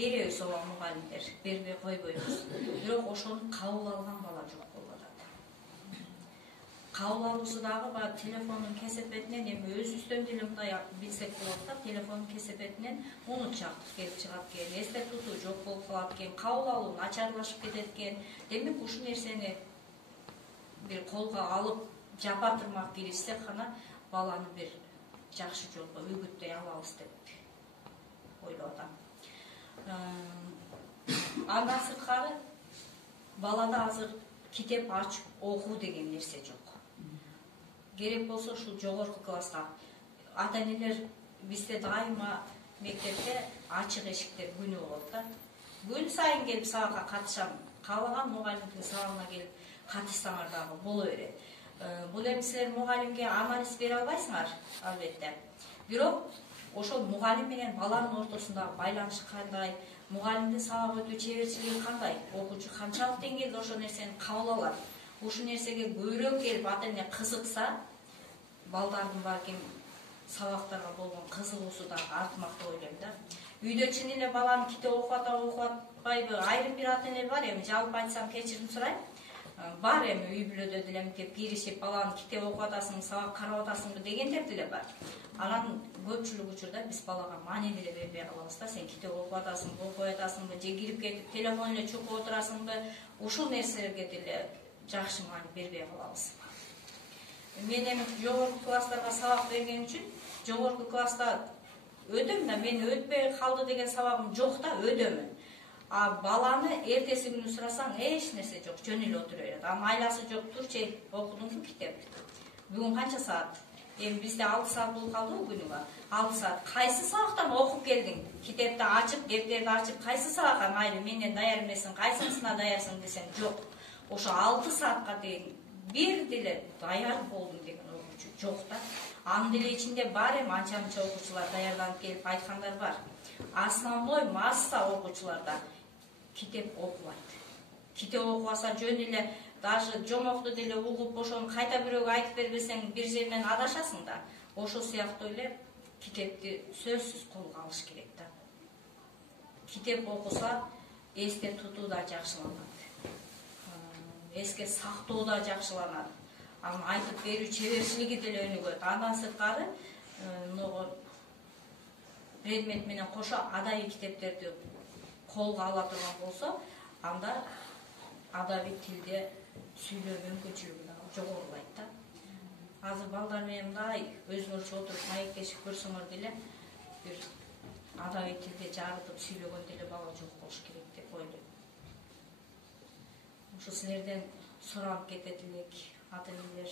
беребиз ооба мугалимдер, бербей койбойбуз. Бирок ошону кабыл алган бала жок болуп атат. Кабыл алуусу дагы баягы телефондун кесепетинен эми өзүбүздөн деле мындай билсек болот да, телефондун кесепетинен унутчактык келип чыгат экен, эстеп тутуу жок болуп калат экен, кабыл алуу начарлашып кетет экен. Демек ушул нерсени бир колго алып жапатырмак киришсек гана баланы бир жакшы жолго үгүттөй алабыз деп ойлоп атам. Андан сырткары балада азыр китеп ачып окуу деген нерсе жок. Керек болсо ушул жогорку класска ата-энелер бизде дайыма мектепте ачык эшиктер күнү болот да. Күн сайын келип сабакка катышам, каалаган мугалимдин сабагына келип катышсаңар дагы боло берет. Бул эми силер мугалимге анализ бере албайсыңар, албетте. Бирок ошол мугалим менен баланын ортосундагы байланыш кандай, мугалимдин сабак өтүү чеберчилиги кандай, окуучу канчалык деңгээлде ошол нерсени кабыл алат. Ушул нерсеге көбүрөөк келип ата-эне кызыкса, балдардын балким сабактарга болгон кызыгуусу да артмак деп ойлойм да. Үйдө чын эле баланы китеп окуп атпайбы? Айрым бир ата-эне бар, эми жалпы айтсам кечирим сурайм. Бар эми үй бүлөдө деле мектеп киришип, баланы китеп окуп атасың, сабак карап атасыңбы дегендер деле бар. Анан көпчүлүк учурда биз балага маани деле бербей калабыз да, сен китеп окуп атасыңбы, окуй атасыңбы, же кирип кетип телефон эле чукуп отурасыңбы, ушул нерселерге деле жакшы маани бербей калабыз. Мен эми жогорку класстарга сабак берген үчүн, жогорку класста өтөм да, мен өтпөй калды деген сабагым жок да, өтөмүн. Баланы эртеси күнү сурасаң, эч нерсе жок, жөн эле отура берет. Айласы жок, турчу окудуңбу китеп? Бүгүн канча саат? Эми бизде 6 саат болуп калдыбы күнүгө? 6 саат. Кайсы сабактан окуп келдиң? Китепти ачып, дептерди ачып, кайсы сабакка майли менден даяр эмессиң, кайсынысына даярсың десең, жок. Ошо 6 саатка дейин бир деле даяр болдум деген окуучу жок да. Анын деле ичинде бар эми анча-мынча окуучулар даярданып келип айткандар бар. Основной масса окуучуларда китеп окубайт. Китеп окубаса жөн эле, даже жомокту деле угуп, ошону кайта бирөөгө айтып бербесең, бир жеринен адашасың да. Ошол сыяктуу эле китепти сөзсүз колго алыш керек да. Китеп окуса, эсте тутуу да жакшыланат. Эске сактоо да жакшыланат. Анын айтып берүү чеберчилиги деле өнүгөт. Андан сырткары, предмет менен кошо адабий китептерди колго ала турган болсо, анда адабий тилде сүйлөө мүмкүнчүлүгү да жогорулайт да. Азыр балдар менен мындай өзүңөрчө отуруп маектешип көрсөңөр деле, бир адабий тилде жарытып сүйлөгөн деле бала жок болуш керек деп ойлойм. Ушу силерден сурап кетет элек, ата-энелер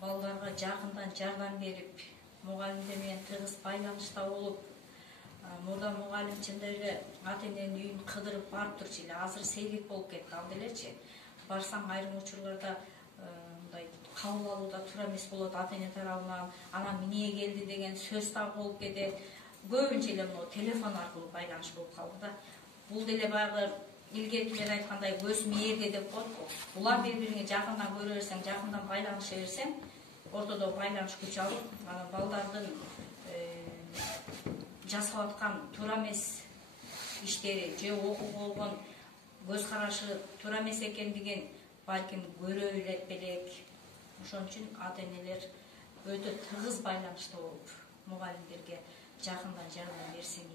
балдарга жакындан жардам берип, мугалимдер менен тыгыз байланышта болуп, мурда мугалим чындап эле ата-эненин үйүн кыдырып барып турчу эле, азыр сейрек болуп кетти ал делечи. Барсаң айрым учурларда мындай кабыл алууда туура эмес болот ата-эне тарабынан, анан эмне келди деген сөз так болуп кетет. Көбүнчө эле могу телефон аркылуу байланыш болуп калды да. Бул деле баягы илгеркилер айткандай көз мээрде деп коет го. Улам бири-бириңи жакындан көрө берсең, жакындан байланыша берсең, ортодо байланыш күч алып, анан балдардын жасап аткан туура эмес иштери же окууга болгон көз карашы туура эмес экендигин балким көрө билет белек. Ошон үчүн ата-энелер өтө тыгыз байланышта болуп, мугалимдерге жакындан жардам берсең